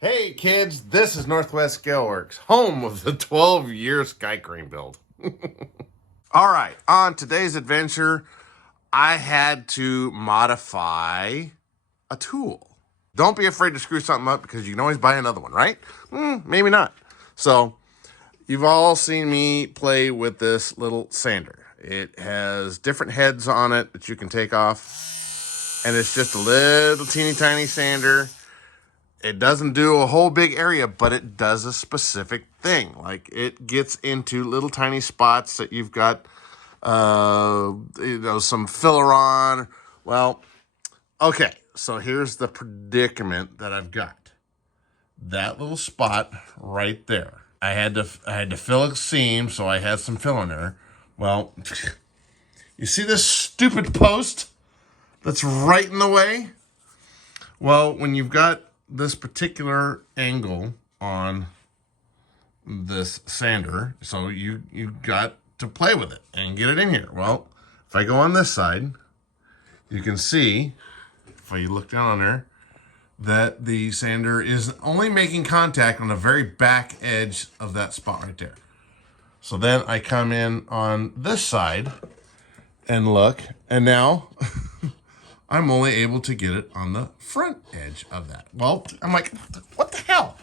Hey kids, this is Northwest Scaleworks, home of the 12-year sky crane build. All right, on today's adventure, I had to modify a tool. Don't be afraid to screw something up because you can always buy another one, right? Maybe not. So, you've all seen me play with this little sander. It has different heads on it that you can take off, and it's just a little teeny tiny sander. It doesn't do a whole big area, but it does a specific thing. Like, it gets into little tiny spots that you've got, some filler on. Well, okay, so here's the predicament that I've got. That little spot right there. I had to fill a seam, so I had some fill in there. Well, you see this stupid post that's right in the way? Well, when you've got this particular angle on this sander, so you got to play with it and get it in here. Well, if I go on this side, you can see, if I look down on there, that the sander is only making contact on the very back edge of that spot right there. So then I come in on this side and look, and now I'm only able to get it on the front edge of that. Well, I'm like, what the hell?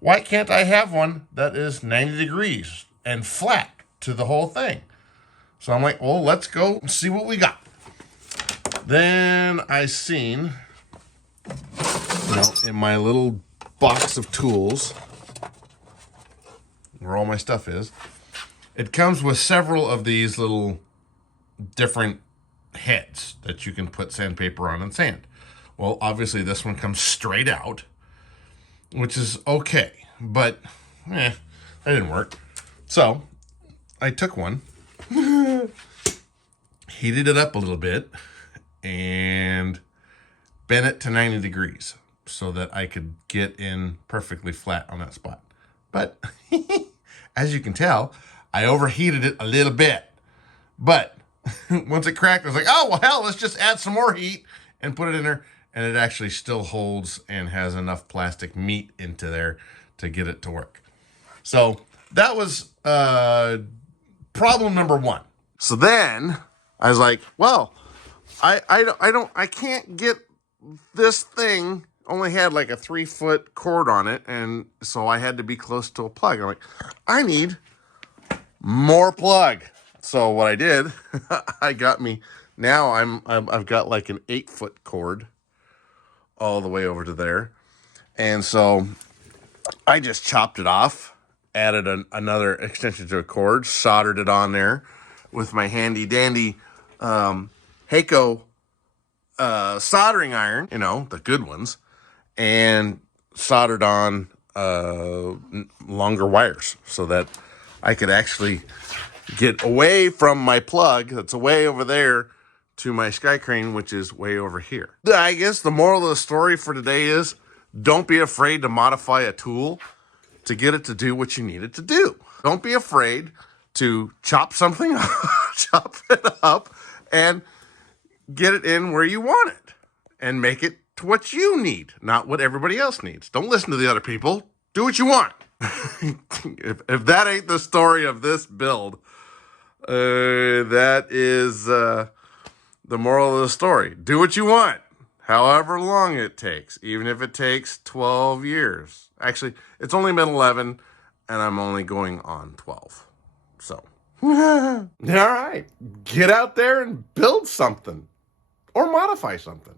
Why can't I have one that is 90 degrees and flat to the whole thing? So I'm like, well, let's go see what we got. Then I seen, in my little box of tools, where all my stuff is, it comes with several of these little different heads that you can put sandpaper on and sand. Well, obviously this one comes straight out, which is okay, but that didn't work. So I took one, heated it up a little bit, and bent it to 90 degrees so that I could get in perfectly flat on that spot. But as you can tell, I overheated it a little bit. But once it cracked, I was like, oh, well, hell, let's just add some more heat and put it in there. And it actually still holds and has enough plastic meat into there to get it to work. So that was problem number one. So then I was like, well, I can't get this thing. Only had like a 3-foot cord on it, and so I had to be close to a plug. I'm like, I need more plug. So what I did, I've got like an 8-foot cord all the way over to there. And so I just chopped it off, added another extension to a cord, soldered it on there with my handy dandy Heiko soldering iron, the good ones, and soldered on longer wires so that I could actually get away from my plug that's way over there to my sky crane, which is way over here. I guess the moral of the story for today is don't be afraid to modify a tool to get it to do what you need it to do. Don't be afraid to chop something up, chop it up, and get it in where you want it and make it to what you need, not what everybody else needs. Don't listen to the other people. Do what you want. if that ain't the story of this build, that is the moral of the story. Do what you want, however long it takes, even if it takes 12 years. Actually, it's only been 11, and I'm only going on 12. So, all right, get out there and build something or modify something.